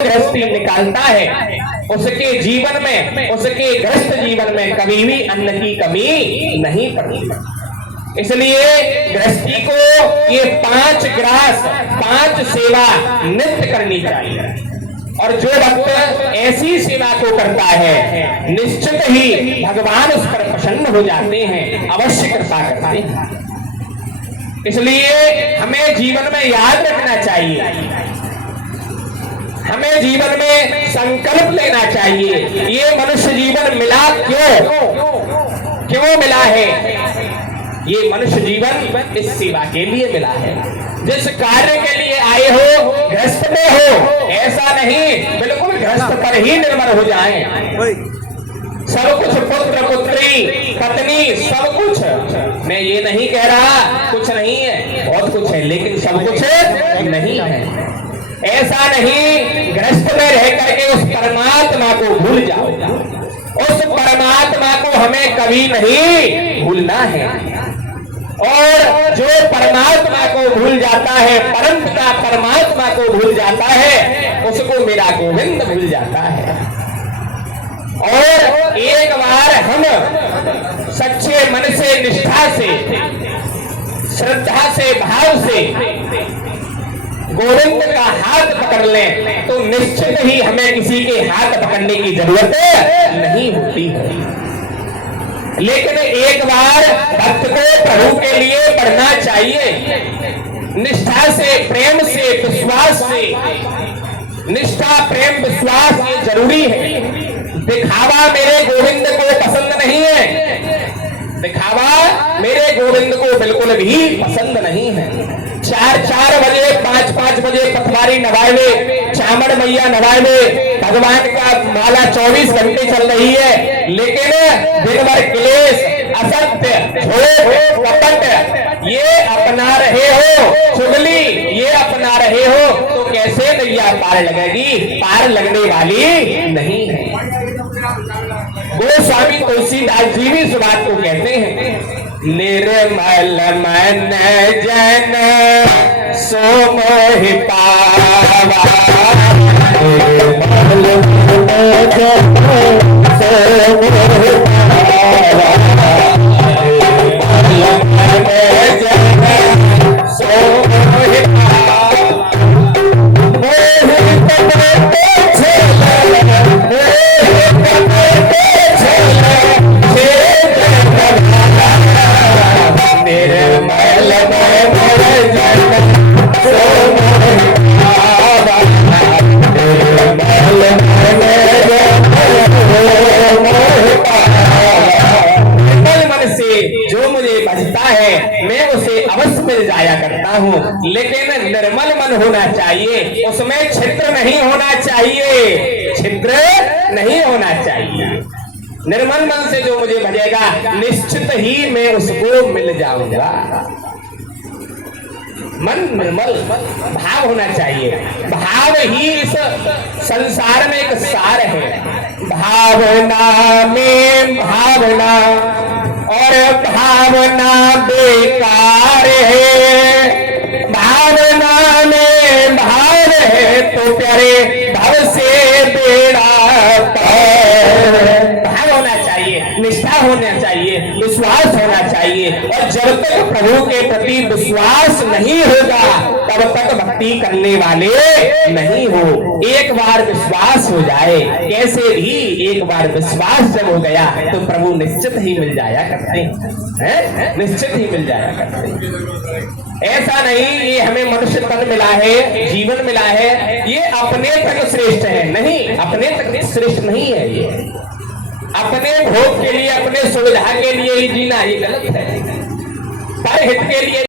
गृहस्थी निकालता है उसके जीवन में, उसके गृहस्थ जीवन में कभी भी अन्न की कमी नहीं पड़ती। इसलिए गृहस्थी को ये 5 ग्रास 5 सेवा नित्य करनी चाहिए। और जो भक्त ऐसी सेवा को करता है निश्चित ही भगवान उस पर प्रसन्न हो जाते हैं, अवश्य कृपा करते हैं। इसलिए हमें जीवन में याद रखना चाहिए, हमें जीवन में संकल्प लेना चाहिए। ये मनुष्य जीवन मिला क्यों मिला है? ये मनुष्य जीवन इस सेवा के लिए मिला है। जिस कार्य के लिए आए हो गृहस्थ में हो, ऐसा नहीं बिल्कुल गृहस्थ पर ही निर्भर हो जाएं। सब कुछ पुत्र पुत्री पत्नी सब कुछ, मैं ये नहीं कह रहा कुछ नहीं है, बहुत कुछ है, लेकिन सब कुछ नहीं है। ऐसा नहीं गृहस्थ में रह करके उस परमात्मा को भूल जाओ। उस परमात्मा को हमें कभी नहीं भूलना है। और जो परमात्मा को भूल जाता है, परम पिता परमात्मा को भूल जाता है, उसको मेरा गोविंद भूल जाता है। और एक बार हम सच्चे मन से, निष्ठा से, श्रद्धा से, भाव से गोविंद का हाथ पकड़ लें तो निश्चित ही हमें किसी के हाथ पकड़ने की जरूरत नहीं होती है। लेकिन एक बार भक्त को प्रभु के लिए पढ़ना चाहिए, निष्ठा से, प्रेम से, विश्वास से। निष्ठा, प्रेम, विश्वास ये जरूरी है। दिखावा मेरे गोविंद को पसंद नहीं है, दिखावा मेरे गोविंद को बिल्कुल भी पसंद नहीं है। 4-4 बजे 5-5 बजे पटवारी नवाए, चामड़ मैया नवाए, भगवान का माला 24 घंटे चल रही है, लेकिन दिन भर क्लेश, असत्य, झूठ, कपट ये अपना रहे हो, चुगली ये अपना रहे हो, तो कैसे नैया पार लगेगी? पार लगने वाली नहीं है। गोस्वामी तुलसीदास जी भी इस बात को कहते हैं, निर्मल मन जन सो मोहि पावा, निर्मल मन जन सो मोहि पावा, निर्मल मन जन सो मोहि पावा। मोहित करते चले, मोहित करते चले, निर्मल मन जन सो मोहि पावा, निर्मल मन जन सो मोहि पावा। निर्मल मन से जो मुझे बचता है मैं उसे अवश्य मिल जाया करता हूँ, लेकिन निर्मल मन होना चाहिए, उसमें छिद्र नहीं होना चाहिए, छिद्र नहीं होना चाहिए। निर्मल मन से जो मुझे भजेगा निश्चित ही मैं उसको मिल जाऊंगा। मन निर्मल भाव होना चाहिए, भाव ही इस संसार में एक सार है। भावना में भावना और भावना बेकार है, भावना में भाव है तो प्यारे भाव से बेड़ा भाव होना चाहिए, निष्ठा होना चाहिए, विश्वास होना चाहिए। और जब तक प्रभु के प्रति विश्वास नहीं होगा तब तक भक्ति करने वाले नहीं हो। एक बार विश्वास हो जाए, कैसे भी एक बार विश्वास जब हो गया तो प्रभु निश्चित ही मिल जाया करते हैं, निश्चित ही मिल जाया करते हैं। ऐसा नहीं ये हमें मनुष्य तन मिला है, जीवन मिला है, ये अपने तक श्रेष्ठ है, नहीं अपने तक श्रेष्ठ नहीं है। ये अपने भोग के लिए, अपने सुविधा के लिए ही जीना ये गलत है। पर हित के लिए